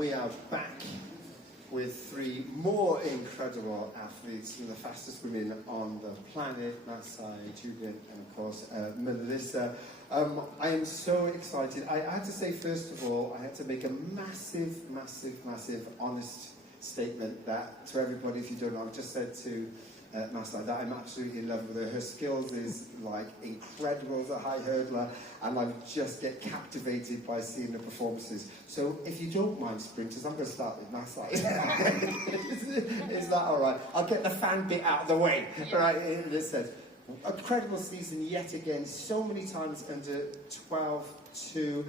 We are back with three more incredible athletes from the fastest women on the planet, Masai, Julien, and of course Melissa. I am so excited. I had to say, first of all, I had to make a massive, honest statement that to everybody, if you don't know, I've just said to Masai that I'm absolutely in love with her. Her skills is like incredible as a high hurdler, and I just get captivated by seeing the performances. So if you don't mind, sprinters, I'm going to start with Masai. Is that all right? I'll get the fan bit out of the way. Right? It says, incredible season yet again. So many times under 12-2. You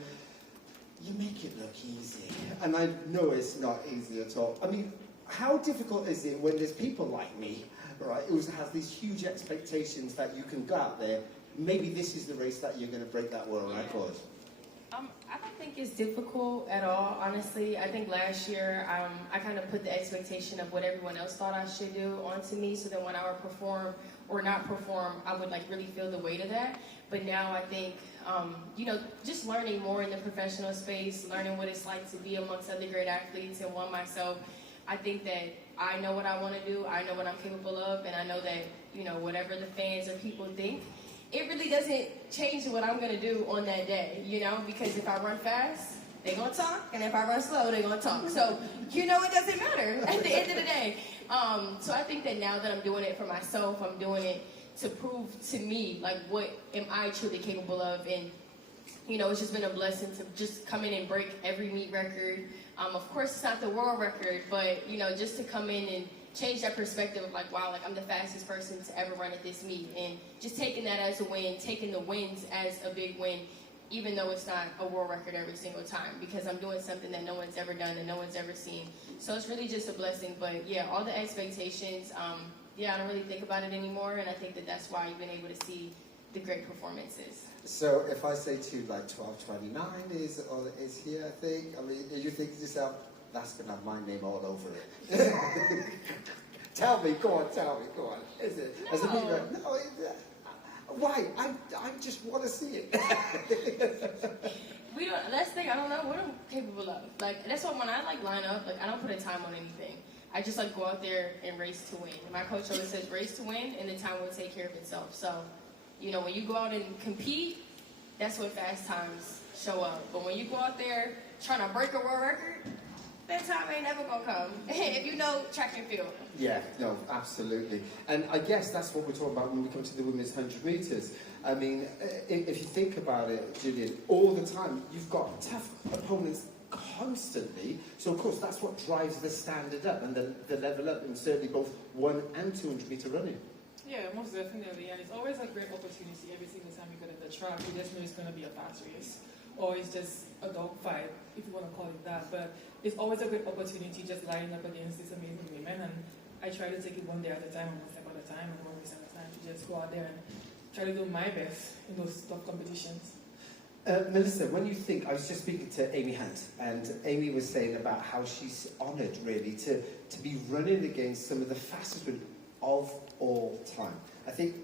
make it look easy, and I know it's not easy at all. I mean, how difficult is it when there's people like me, right, who has these huge expectations that you can go out there, maybe this is the race that you're going to break that world record? I don't think it's difficult at all, honestly. I think last year I kind of put the expectation of what everyone else thought I should do onto me, so that when I would perform or not perform, I would like really feel the weight of that. But now I think, you know, just learning more in the professional space, learning what it's like to be amongst other great athletes and one myself, I think that I know what I want to do, I know what I'm capable of, and I know that, you know, whatever the fans or people think, it really doesn't change what I'm going to do on that day, you know, because if I run fast, they're going to talk, and if I run slow, they're going to talk. So, you know, it doesn't matter at the end of the day. So I think that now that I'm doing it for myself, I'm doing it to prove to me, like, what am I truly capable of, and, you know, it's just been a blessing to just come in and break every meet record. Of course, it's not the world record, but, you know, just to come in and change that perspective of like, wow, like I'm the fastest person to ever run at this meet, and just taking that as a win, taking the wins as a big win, even though it's not a world record every single time, because I'm doing something that no one's ever done and no one's ever seen. So it's really just a blessing. But yeah, all the expectations, yeah, I don't really think about it anymore, and I think that that's why you've been able to see the great performances. So if I say to you like 12:29 is here, I think, I mean, you think to yourself, that's going to have my name all over it. Tell me, go on. Is it? No. As a media, no, why? I just want to see it. We don't, that's the thing, I don't know what I'm capable of. Like, that's why when I like line up, like I don't put a time on anything. I just like go out there and race to win. My coach always says race to win, and the time will take care of itself. So, you know, when you go out and compete, that's when fast times show up. But when you go out there trying to break a world record, that time ain't never gonna come. If you know track and field. Yeah, no, absolutely. And I guess that's what we're talking about when we come to the women's 100 metres. I mean, if you think about it, Julien, all the time, you've got tough opponents constantly. So, of course, that's what drives the standard up and the level up, and certainly both 100 and 200 metre running. Yeah, most definitely. And it's always a great opportunity every single time you go to the track. You just know it's going to be a fast race, or it's just a dogfight, if you want to call it that. But it's always a great opportunity just lining up against these amazing women. And I try to take it one day at a time, one step at a time, and one race at a time to just go out there and try to do my best in those tough competitions. Melissa, when you think, I was just speaking to Amy Hunt, and Amy was saying about how she's honoured, really, to be running against some of the fastest women of all time. I think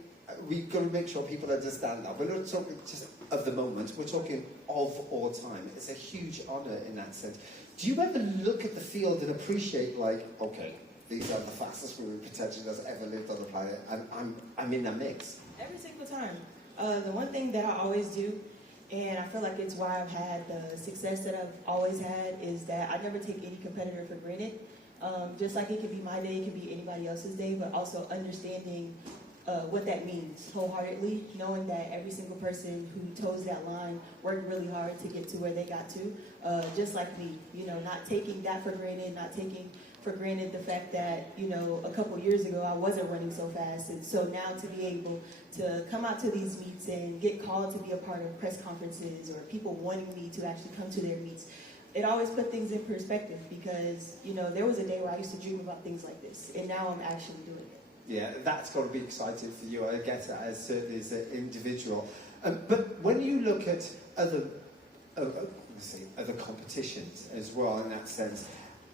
we've got to make sure people understand that. We're not talking just of the moment, we're talking of all time. It's a huge honour in that sense. Do you ever look at the field and appreciate, like, okay, these are the fastest women potentially that's ever lived on the planet, and I'm in the mix? Every single time. The one thing that I always do, and I feel like it's why I've had the success that I've always had, is that I never take any competitor for granted. Just like it could be my day, it could be anybody else's day, but also understanding what that means wholeheartedly, knowing that every single person who toes that line worked really hard to get to where they got to, just like me, you know, not taking that for granted, not taking for granted the fact that, you know, a couple years ago I wasn't running so fast, and so now to be able to come out to these meets and get called to be a part of press conferences or people wanting me to actually come to their meets, it always put things in perspective, because, you know, there was a day where I used to dream about things like this, and now I'm actually doing it. Yeah, that's got to be exciting for you, I get it, as certainly as an individual. But when you look at other competitions as well, in that sense,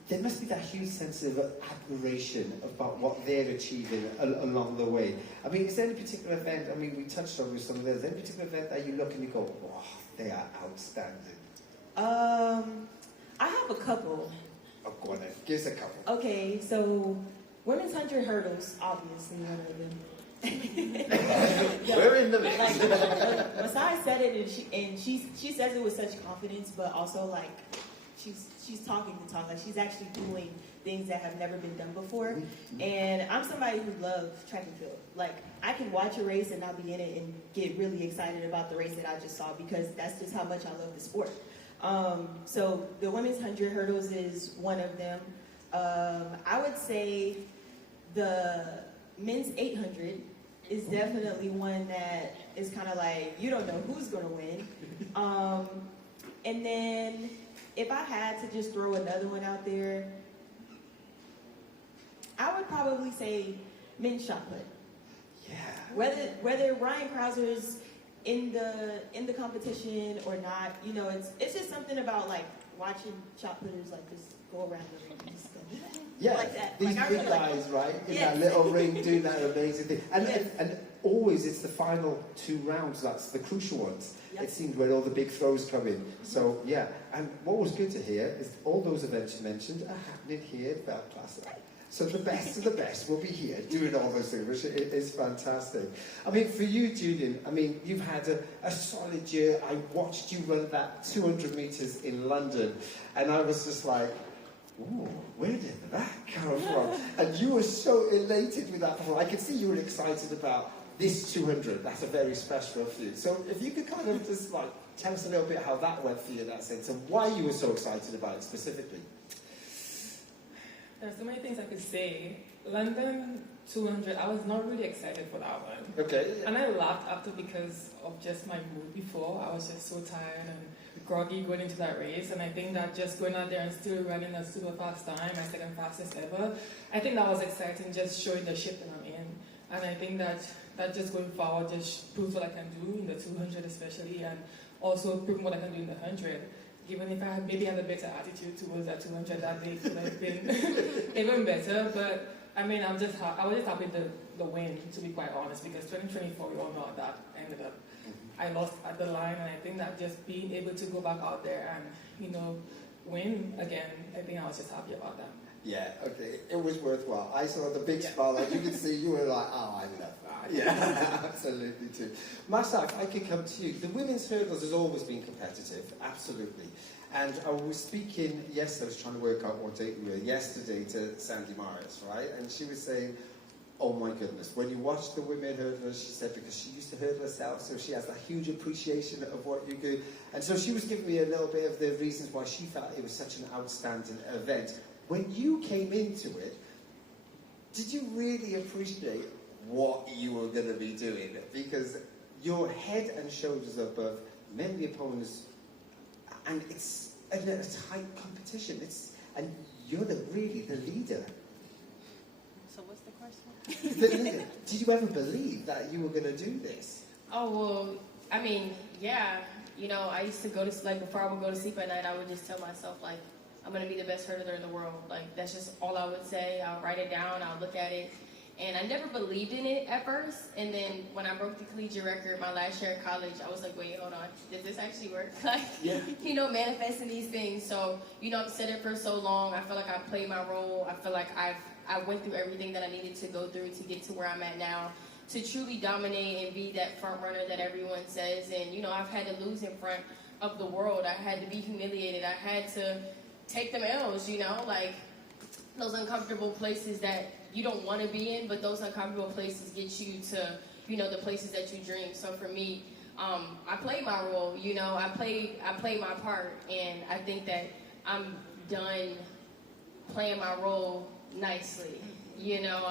there must be that huge sense of admiration about what they're achieving along the way. I mean, is there any particular event, I mean, we touched on with some of those, any particular event that you look and you go, wow, they are outstanding? I have a couple. Oh, go on then. Give us a couple. Okay, so women's 100 hurdles, obviously one of them. We're in the mix. Like, Masai said it, and she says it with such confidence, but also like she's talking the talk. Like she's actually doing things that have never been done before. And I'm somebody who loves track and field. Like I can watch a race and not be in it and get really excited about the race that I just saw because that's just how much I love the sport. So the women's 100 hurdles is one of them. I would say the men's 800 is definitely one that is kind of like, you don't know who's going to win. And then if I had to just throw another one out there, I would probably say men's shot put. Yeah. Whether Ryan Krauser's in the competition or not, you know, it's just something about like watching shot putters like just go around the ring and just go like that. These like, big really guys, right, in Yes. that little ring doing that amazing thing. And, Yes. and always it's the final 2 rounds, that's the crucial ones. Yep. It seems where all the big throws come in. So, yeah. And what was good to hear is all those events you mentioned are happening here at Belplaza. So the best of the best will be here doing all those things, which is fantastic. I mean, for you, Julien, I mean, you've had a solid year. I watched you run that 200 metres in London, and I was just like, ooh, where did that come from? And you were so elated with that performance. I could see you were excited about this 200. That's a very special for you. So if you could kind of just like tell us a little bit how that went for you in that sense, and why you were so excited about it specifically. There's so many things I could say. London 200, I was not really excited for that one. Okay. And I laughed after because of just my mood before. I was just so tired and groggy going into that race. And I think that just going out there and still running a super fast time, my second fastest ever, I think that was exciting, just showing the ship that I'm in. And I think that just going forward just proves what I can do in the 200 especially, and also proving what I can do in the 100. Even if I had maybe had a better attitude towards that 200 that day, it could have been even better. But I mean, I was just happy with the win, to be quite honest, because 2024, we all know how that ended up. I lost at the line, and I think that just being able to go back out there and, you know, win again, I think I was just happy about that. Yeah, okay, it was worthwhile. I saw the big smile, as you can see, you were like, oh, I love that. Yeah, absolutely too. Masai, if I could come to you, the women's hurdles has always been competitive, absolutely. And I was speaking, I was trying to work out what date we were, yesterday to Sandy Morris, right? And she was saying, oh my goodness, when you watch the women hurdlers, she said, because she used to hurdle herself, so she has that huge appreciation of what you do. And so she was giving me a little bit of the reasons why she felt it was such an outstanding event. When you came into it, did you really appreciate what you were going to be doing? Because you're head and shoulders above many opponents, and it's a tight competition. And you're really the leader. So what's the question? The leader. Did you ever believe that you were going to do this? Oh, well, I mean, yeah. You know, I used to go to, like, before I would go to sleep at night, I would just tell myself, like, I'm going to be the best hurdler in the world. Like, that's just all I would say. I'll write it down. I'll look at it. And I never believed in it at first. And then when I broke the collegiate record my last year in college, I was like, wait, hold on. Did this actually work? Like, you know, manifesting these things. So, you know, I've said it for so long. I feel like I played my role. I feel like I went through everything that I needed to go through to get to where I'm at now, to truly dominate and be that front runner that everyone says. And, you know, I've had to lose in front of the world. I had to be humiliated. I had to take them L's, you know, like those uncomfortable places that you don't want to be in, but those uncomfortable places get you to, you know, the places that you dream. So for me, I played my role, you know, I played my part, and I think that I'm done playing my role nicely. You know,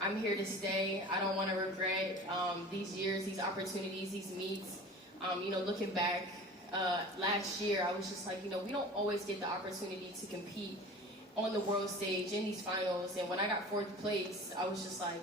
I'm here to stay. I don't want to regret these years, these opportunities, these meets. You know, looking back, last year, I was just like, you know, we don't always get the opportunity to compete on the world stage in these finals. And when I got 4th place, I was just like,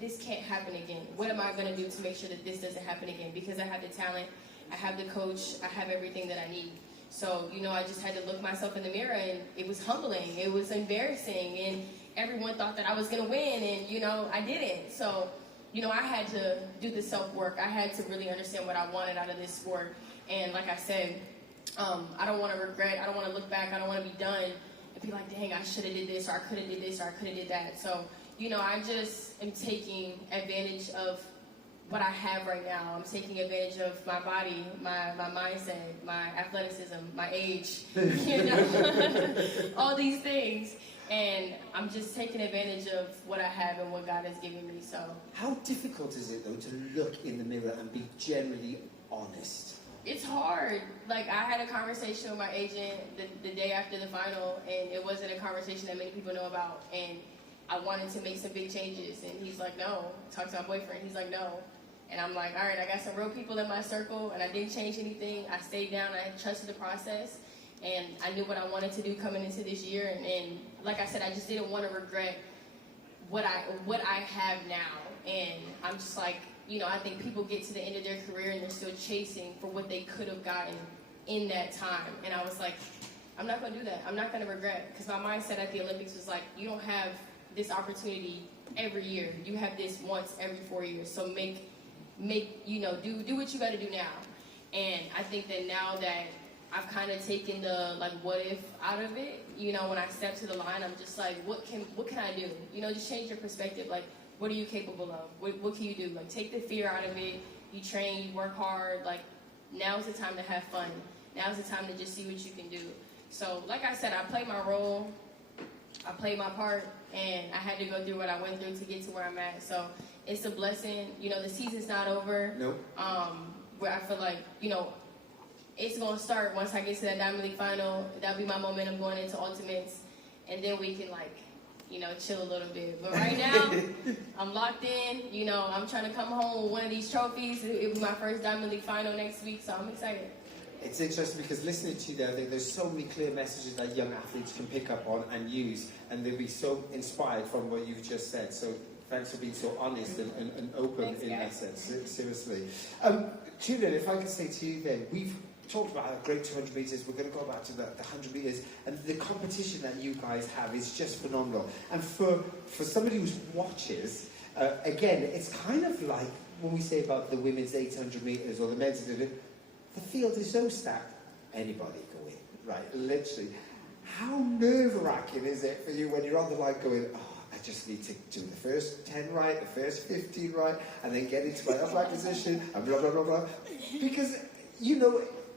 this can't happen again. What am I going to do to make sure that this doesn't happen again? Because I have the talent, I have the coach, I have everything that I need. So, you know, I just had to look myself in the mirror, and it was humbling. It was embarrassing. And everyone thought that I was going to win, and, you know, I didn't. So, you know, I had to do the self-work. I had to really understand what I wanted out of this sport. And like I said, I don't want to regret. I don't want to look back. I don't want to be done and be like, dang, I should have did this, or I could have did this, or I could have did that. So, I just am taking advantage of what I have right now. I'm taking advantage of my body, my mindset, my athleticism, my age, all these things. And I'm just taking advantage of what I have and what God has given me. So, how difficult is it, though, to look in the mirror and be generally honest? It's hard. Like, I had a conversation with my agent the day after the final, and it wasn't a conversation that many people know about. And I wanted to make some big changes, and he's like, no. Talk to my boyfriend. He's like, no. And I'm like, all right, I got some real people in my circle, and I didn't change anything. I stayed down. I trusted the process, and I knew what I wanted to do coming into this year. And like I said, I just didn't want to regret what I have now. And I'm just like, I think people get to the end of their career and they're still chasing for what they could have gotten in that time. And I was like, I'm not going to do that. I'm not going to regret. Because my mindset at the Olympics was like, you don't have this opportunity every year. You have this once every 4 years. So make do what you got to do now. And I think that now that I've kind of taken the what if out of it, when I step to the line, I'm just like, what can I do? Just change your perspective. Like, what are you capable of? What can you do? Like, take the fear out of it. You train, you work hard. Like, now's the time to have fun. Now's the time to just see what you can do. So, like I said, I played my role. I played my part, and I had to go through what I went through to get to where I'm at. So, it's a blessing. The season's not over. Nope. Where I feel like, it's going to start once I get to that Diamond League final. That'll be my momentum going into Ultimates. And then we can, chill a little bit. But right now, I'm locked in. I'm trying to come home with one of these trophies. It'll be my first Diamond League final next week, so I'm excited. It's interesting because listening to you there, I think there's so many clear messages that young athletes can pick up on and use, and they'll be so inspired from what you've just said. So thanks for being so honest and open. Thanks, in guys. that sense, seriously. Julien, if I can say to you then, we've talked about a great 200 metres, we're going to go back to the 100 metres, and the competition that you guys have is just phenomenal. And for somebody who watches, again, it's kind of like when we say about the women's 800 metres or the men's, the field is so stacked, anybody can win, right? Literally. How nerve-wracking is it for you when you're on the line going, I just need to do the first 10 right, the first 15 right, and then get into my upright position, and blah, blah, blah, blah. Because,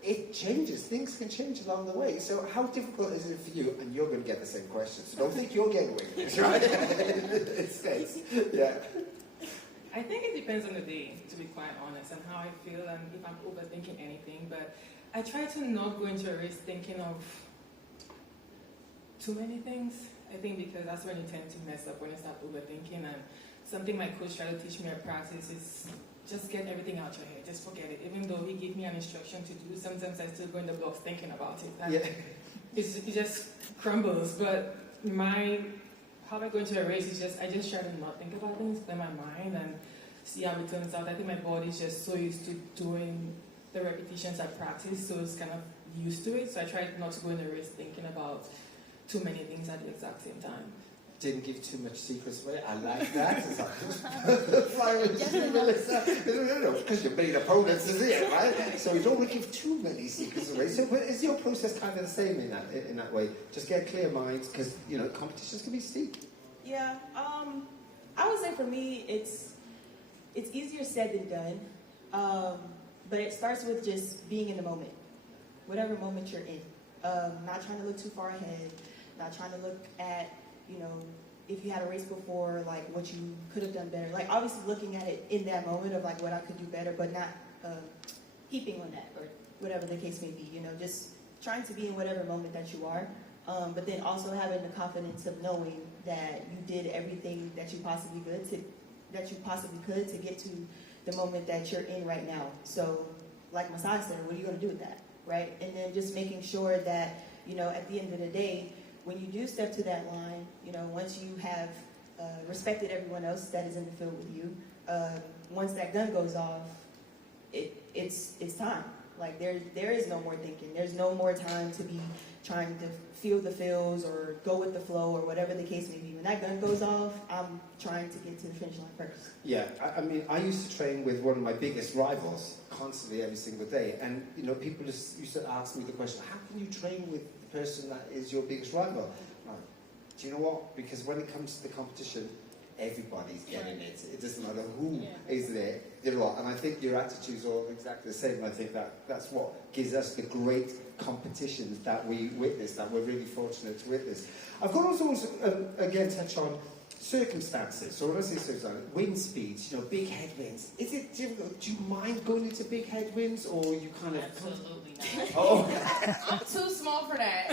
it changes. Things can change along the way. So how difficult is it for you? And you're going to get the same question, so don't think you're getting away with this, right? It stays. Yeah. I think it depends on the day, to be quite honest, and how I feel and if I'm overthinking anything. But I try to not go into a race thinking of too many things. I think because that's when you tend to mess up, when you start overthinking. And something my coach tried to teach me at practice is just get everything out your head. Just forget it. Even though he gave me an instruction to do, sometimes I still go in the blocks thinking about it. And it just crumbles. But how I go into a race is I just try to not think about things, clear my mind, and see how it turns out. I think my body's just so used to doing the repetitions at practice, so it's kind of used to it. So I try not to go in the race thinking about too many things at the exact same time. Didn't give too much secrets away. I like that. It's like, because you're being opponents, is it, right? So you don't want to give too many secrets away. So, but is your process kind of the same in that way? Just get clear minds, because competitions can be steep. Yeah, I would say for me, it's easier said than done. But it starts with just being in the moment, whatever moment you're in. Not trying to look too far ahead, not trying to look at, if you had a race before, like what you could have done better. Like obviously looking at it in that moment of like what I could do better, but not heaping on that or whatever the case may be. Just trying to be in whatever moment that you are. But then also having the confidence of knowing that you did everything that you possibly could to get to the moment that you're in right now. So, like Masai said, what are you going to do with that, right? And then just making sure that at the end of the day, when you do step to that line, once you have respected everyone else that is in the field with you, once that gun goes off, it's time. Like there is no more thinking. There's no more time to be trying to feel the feels or go with the flow or whatever the case may be. When that gun goes off, I'm trying to get to the finish line first. Yeah, I mean, I used to train with one of my biggest rivals constantly every single day. And, you know, people just used to ask me the question, how can you train with the person that is your biggest rival? Like, do you know what? Because when it comes to the competition, everybody's getting it. It doesn't matter who is there. They're all. And I think your attitude's all exactly the same. I think that's what gives us the great competitions that we witness, that we're really fortunate to witness. I've got to also, again, touch on circumstances. So when I say circumstances, wind speeds, you know, big headwinds. Is it difficult? Do you mind going into big headwinds, or you kind of... Absolutely not. Oh. I'm too small for that.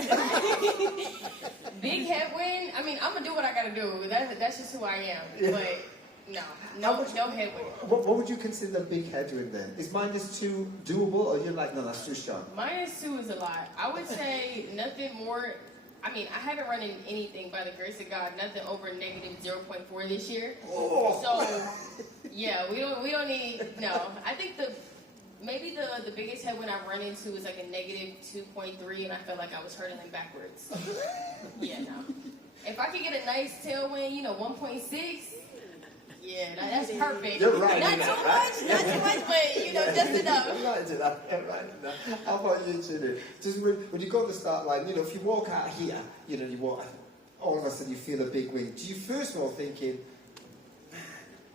Big headwind. I mean, I'm gonna do what I gotta do. That's just who I am. Yeah. But no headwind. What would you consider a big headwind then? Is -2 doable, or you're like, no, that's too strong? -2 is a lot. I would say nothing more. I mean, I haven't run in anything, by the grace of God, nothing over -0.4 this year. Oh. So, yeah, we don't need, no. I think maybe the biggest headwind I've run into is like a -2.3, and I felt like I was hurtling backwards. Yeah, no. If I could get a nice tailwind, 1.6, yeah, that's perfect. You're right. Not too much, but, just enough. Right. How about you, Julie? Just when you go to the start line, if you walk out here, you walk, all of a sudden you feel a big wind. Do you first of all thinking, man,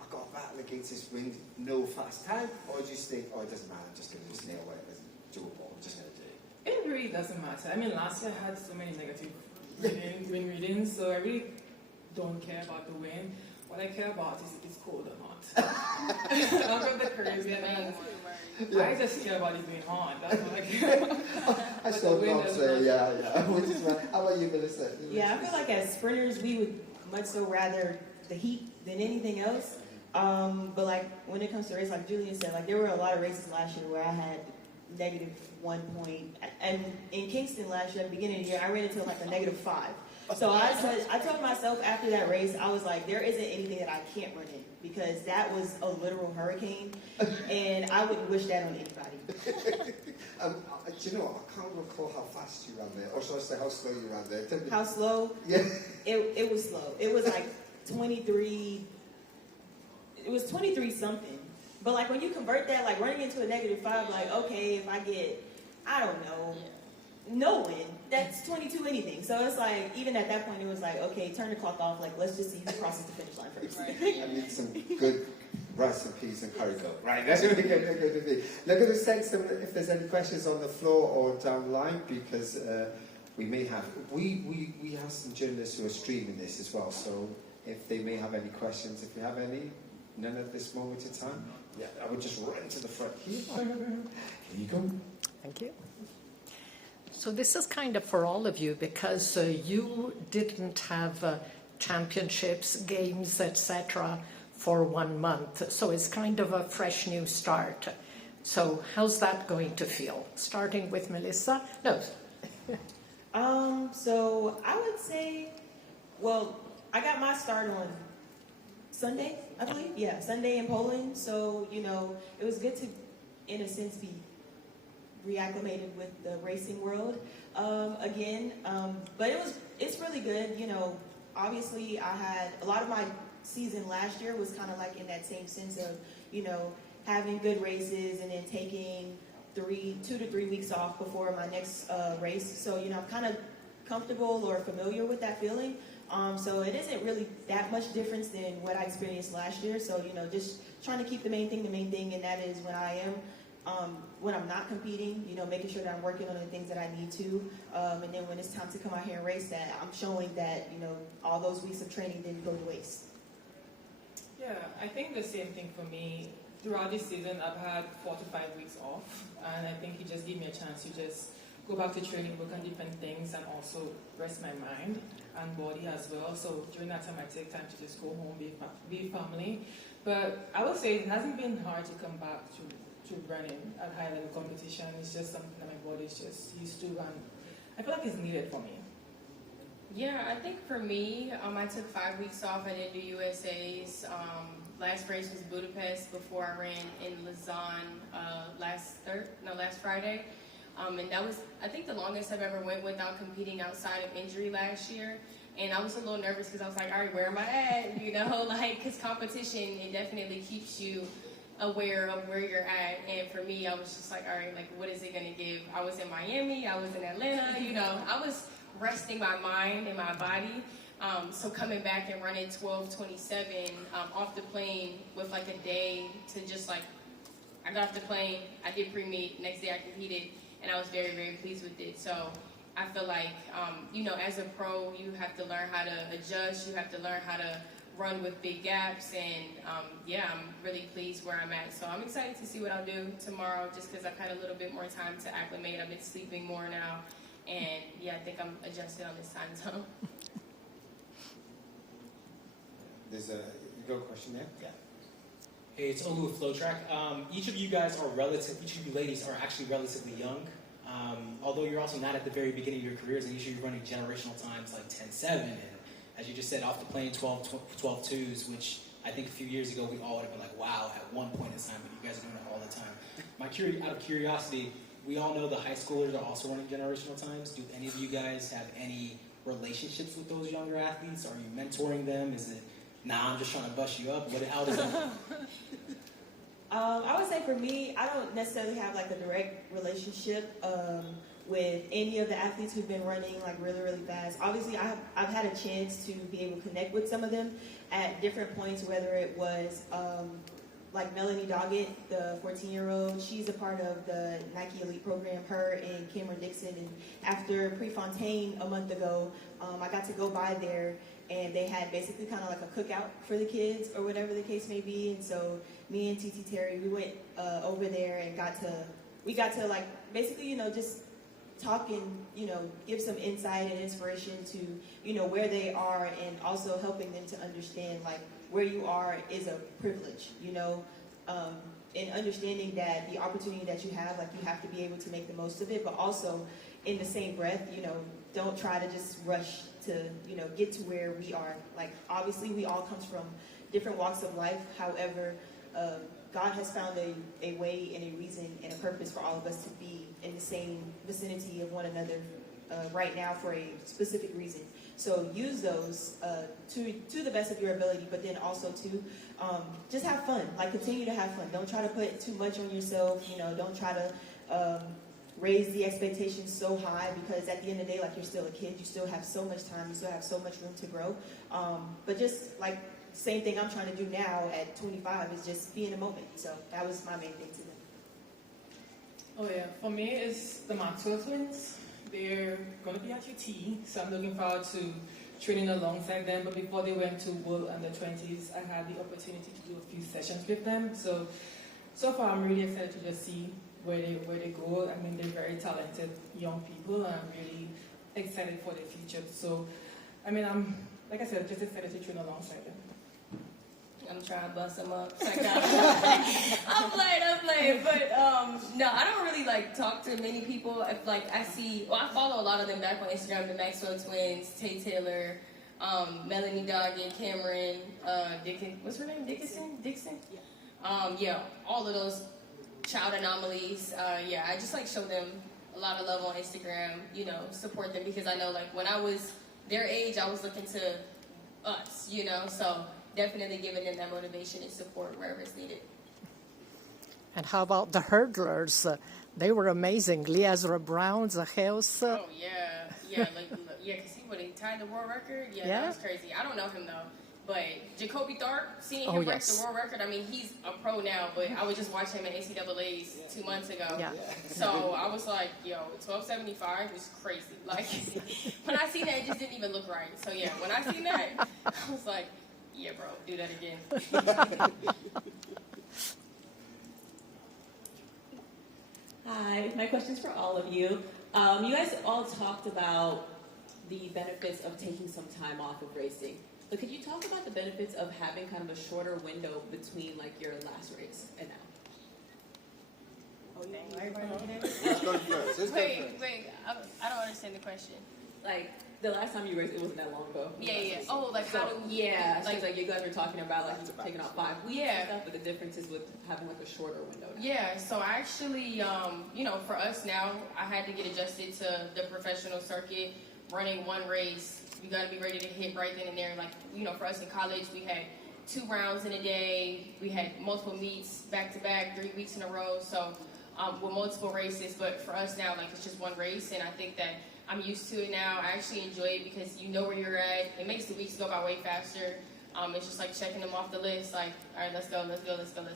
I got a battle against this wind, no fast time? Or do you think, oh, it doesn't matter, I'm just going to just nail whatever's doable, I'm just going to do it? It really doesn't matter. I mean, last year I had so many negative wind readings, so I really don't care about the wind. What I care about is if it's cold or not. I'm from the Caribbean, and I just care about it being hot. That's what I care about. I still not say, yeah. Which is right. How about you, Melissa? Yeah, I feel like as sprinters, we would much so rather the heat than anything else. But like when it comes to race, like Julien said, like there were a lot of races last year where I had -1 point. And in Kingston last year, at the beginning of the year, I ran into like a -5. So I told myself after that race, I was like, there isn't anything that I can't run in, because that was a literal hurricane, and I wouldn't wish that on anybody. Do you know what? I can't recall how fast you ran there, or should I say how slow you ran there? How slow? Yeah. It was slow. It was like 23. It was 23 something. But like when you convert that, like running into a -5, like okay, if I get, I don't know. No win, that's 22 anything. So it's like, even at that point, it was like, okay, turn the clock off. Like, let's just see who crosses the finish line first. I need some good rice and peas and curry goat. Right, that's really good to be. Now, I'm going to sense them if there's any questions on the floor or down the line, because we may have. We have some journalists who are streaming this as well, so if they may have any questions, if you have any, none at this moment in time. Yeah, I would just run to the front here. Here you go. Thank you. So this is kind of for all of you, because you didn't have championships, games, etc. for 1 month. So it's kind of a fresh new start. So how's that going to feel? Starting with Melissa? No. So I would say, well, I got my start on Sunday, I believe. Yeah, Sunday in Poland. So, it was good to, in a sense, be reacclimated with the racing world again, but it's really good. Obviously I had a lot of my season last year was kind of like in that same sense of having good races and then taking 2 to 3 weeks off before my next race. So I'm kind of comfortable or familiar with that feeling. So it isn't really that much difference than what I experienced last year. So just trying to keep the main thing, and that is when I'm not competing, making sure that I'm working on the things that I need to, and then when it's time to come out here and race, that I'm showing that, all those weeks of training didn't go to waste. Yeah, I think the same thing for me. Throughout this season, I've had 4 to 5 weeks off, and I think it just gave me a chance to just go back to training, work on different things, and also rest my mind and body as well. So during that time, I take time to just go home, be family. But I would say it hasn't been hard to come back to running at high level competition. It's just something that my body is just used to, and I feel like it's needed for me. Yeah, I think for me, I took 5 weeks off. I didn't do USA's. Last race was Budapest before I ran in Lausanne last Friday. And that was, I think, the longest I've ever went without competing outside of injury last year. And I was a little nervous because I was like, all right, where am I at? You know, like, because competition, it definitely keeps you aware of where you're at. And for me, I was just like, all right, like, what is it going to give? I was in Miami, I was in Atlanta, you know, I was resting my mind and my body. So coming back and running 12:27 off the plane with like a day to just like, I got off the plane, I did pre-meet, next day I competed, and I was very, very pleased with it. So I feel like, you know, as a pro, you have to learn how to adjust, you have to learn how to run with big gaps, and yeah, I'm really pleased where I'm at. So I'm excited to see what I'll do tomorrow, just because I've had a little bit more time to acclimate. I've been sleeping more now, and yeah, I think I'm adjusted on this time zone. There's a question there. Yeah. Hey, it's Olu with Flow Track. Each of you ladies are actually relatively young. Although you're also not at the very beginning of your careers, and usually you're running generational times like 10.7, and as you just said, off the plane 12.2s, which I think a few years ago we all would have been like, wow, at one point in time, but you guys are doing it all the time. Out of curiosity, we all know the high schoolers are also running generational times. Do any of you guys have any relationships with those younger athletes? Are you mentoring them? Is it, nah, I'm just trying to bust you up? How does that work? I would say for me, I don't necessarily have like a direct relationship with any of the athletes who've been running like really, really fast. Obviously, I've had a chance to be able to connect with some of them at different points, whether it was like Melanie Doggett, the 14-year-old. She's a part of the Nike Elite program, her and Cameron Dixon. And after Prefontaine a month ago, I got to go by there, and they had basically kind of like a cookout for the kids or whatever the case may be. And so me and TT Terry, we went over there and we got to like basically, you know, just talk and, you know, give some insight and inspiration to, you know, where they are, and also helping them to understand like where you are is a privilege, you know, and understanding that the opportunity that you have, like you have to be able to make the most of it, but also in the same breath, you know, don't try to just rush to, you know, get to where we are. Like, obviously we all come from different walks of life. However, God has found a way and a reason and a purpose for all of us to be in the same vicinity of one another right now for a specific reason. So use those to the best of your ability, but then also to just have fun. Like, continue to have fun. Don't try to put too much on yourself. You know, don't try to raise the expectations so high, because at the end of the day, like, you're still a kid. You still have so much time. You still have so much room to grow. But just like same thing I'm trying to do now at 25 is just be in the moment. So that was my main thing to them. Oh yeah, for me it's the Maxwell twins. They're going to be at UT, so I'm looking forward to training alongside them. But before they went to World Under-20s, I had the opportunity to do a few sessions with them. So far I'm really excited to just see where they go. I mean, they're very talented young people, and I'm really excited for their future. So, I mean, I'm, like I said, just excited to train alongside them. I'm trying to bust them up. I'm playing. But no, I don't really like talk to many people. If, like, I follow a lot of them back on Instagram, the Maxwell twins, Tay Taylor, Melanie Doggett, Cameron, what's her name? Dixon? Yeah. Yeah, all of those child anomalies. Yeah, I just like show them a lot of love on Instagram, you know, support them, because I know, like, when I was their age, I was looking to us, you know, so definitely giving them that motivation and support wherever it's needed. And how about the hurdlers? They were amazing. Leazra Brown, Zacheus. Oh, yeah, because when he tied the world record, that was crazy. I don't know him, though. But Jacoby Tharp, seeing him break the world record, I mean, he's a pro now, but I was just watching him at NCAA's 2 months ago. Yeah. So I was like, yo, 1275 was crazy. Like, when I seen that, it just didn't even look right. So, yeah, when I seen that, I was like, yeah, bro, do that again. Hi, my question's for all of you. You guys all talked about the benefits of taking some time off of racing. But could you talk about the benefits of having kind of a shorter window between, like, your last race and now? Oh, yeah. Who's going first? Wait, I don't understand the question. Like, the last time you raced, it wasn't that long ago. Yeah. Oh, like So, how do yeah, like, like you guys were talking about like Back to taking back. off 5 weeks Yeah. and stuff, but the difference is with having like a shorter window now. Yeah, so I actually, for us now, I had to get adjusted to the professional circuit, running one race. You got to be ready to hit right then and there. Like, for us in college, we had 2 rounds in a day. We had multiple meets back to back, 3 weeks in a row. So, with multiple races. But for us now, like, it's just one race, and I think that I'm used to it now. I actually enjoy it because you know where you're at. It makes the weeks go by way faster. It's just like checking them off the list. Like, all right, let's go. Let's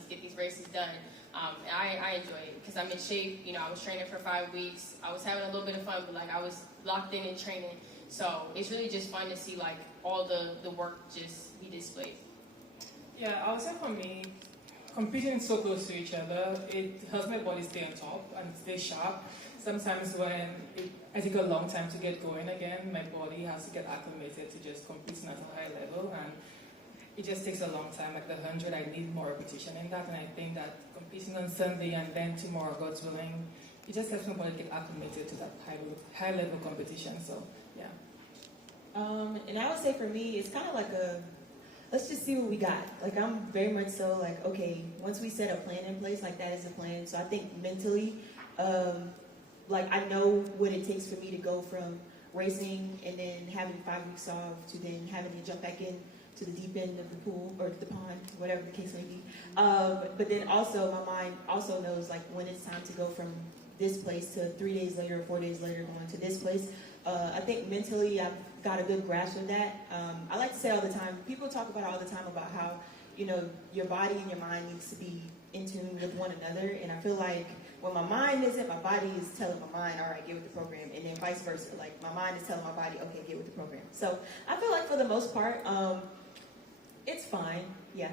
get these races done. I enjoy it because I'm in shape. I was training for 5 weeks. I was having a little bit of fun, but like I was locked in training. So it's really just fun to see like all the work just be displayed. Yeah, I would say for me, competing so close to each other, it helps my body stay on top and stay sharp. Sometimes when I take a long time to get going again, my body has to get acclimated to just competing at a high level, and it just takes a long time. Like the 100, I need more repetition in that, and I think that competing on Sunday and then tomorrow, God's willing, it just helps my body get acclimated to that high level competition. So yeah. And I would say for me, it's kind of like let's just see what we got. Like I'm very much so like, okay, once we set a plan in place, like that is a plan. So I think mentally, like I know what it takes for me to go from racing and then having 5 weeks off to then having to jump back in to the deep end of the pool or the pond, whatever the case may be. But then also my mind also knows like when it's time to go from this place to 3 days later or 4 days later going to this place. I think mentally I've got a good grasp of that. I like to say all the time, people talk about all the time about how, your body and your mind needs to be in tune with one another. And I feel like when my mind isn't, my body is telling my mind, all right, get with the program. And then vice versa. Like my mind is telling my body, okay, get with the program. So I feel like for the most part, it's fine. Yeah.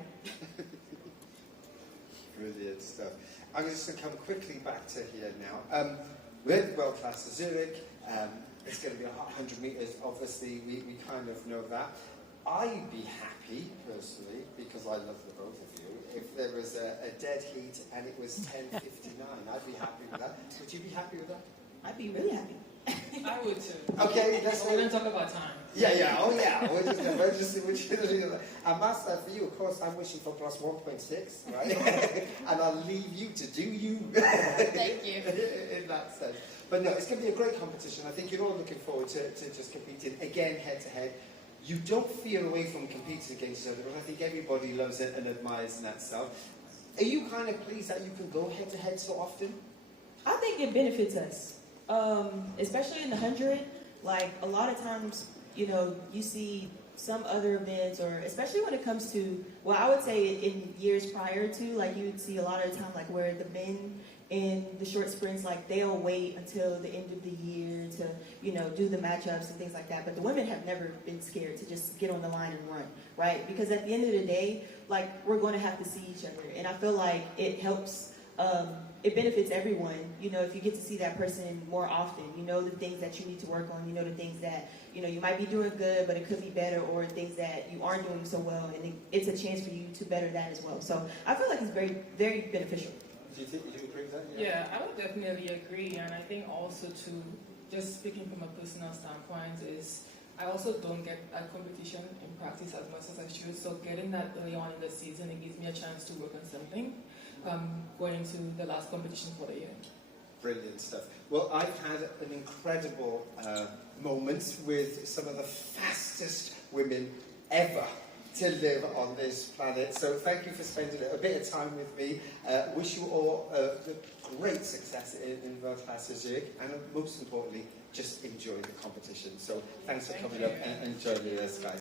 Brilliant stuff. I'm just going to come quickly back to here now. We're at the World Class of Zurich. It's going to be 100 metres. Obviously, we kind of know that. I'd be happy, personally, because I love the both of you, if there was a dead heat and it was 10:59. I'd be happy with that. Would you be happy with that? I'd be really happy. I would too. Okay, let's We're going to talk about time. Yeah. Oh, yeah. We're just going to and Master, for you, of course, I'm wishing for plus 1.6, right? And I'll leave you to do you. Thank you. In that sense. But no, it's going to be a great competition. I think you're all looking forward to just competing again head to head. You don't feel away from competing against each other, but I think everybody loves it and admires that stuff. Are you kind of pleased that you can go head to head so often? I think it benefits us, especially in the 100. Like a lot of times, you see some other events, or especially when it comes to, well, I would say in years prior to, like you would see a lot of the time, like where the men in the short sprints, like they'll wait until the end of the year to, do the matchups and things like that. But the women have never been scared to just get on the line and run, right? Because at the end of the day, like we're going to have to see each other, and I feel like it helps. It benefits everyone, if you get to see that person more often, the things that you need to work on, the things that, you might be doing good, but it could be better, or things that you aren't doing so well, and it's a chance for you to better that as well. So I feel like it's very, very beneficial. Do you agree with that? Yeah, I would definitely agree, and I think also too, just speaking from a personal standpoint, is I also don't get that competition in practice as much as I should. So getting that early on in the season, it gives me a chance to work on something. Going into the last competition for the year. Brilliant stuff. Well, I've had an incredible moment with some of the fastest women ever to live on this planet. So thank you for spending a bit of time with me. Wish you all great success in World Class of Zurich, and most importantly, just enjoy the competition. So thanks for coming up and joining us, guys.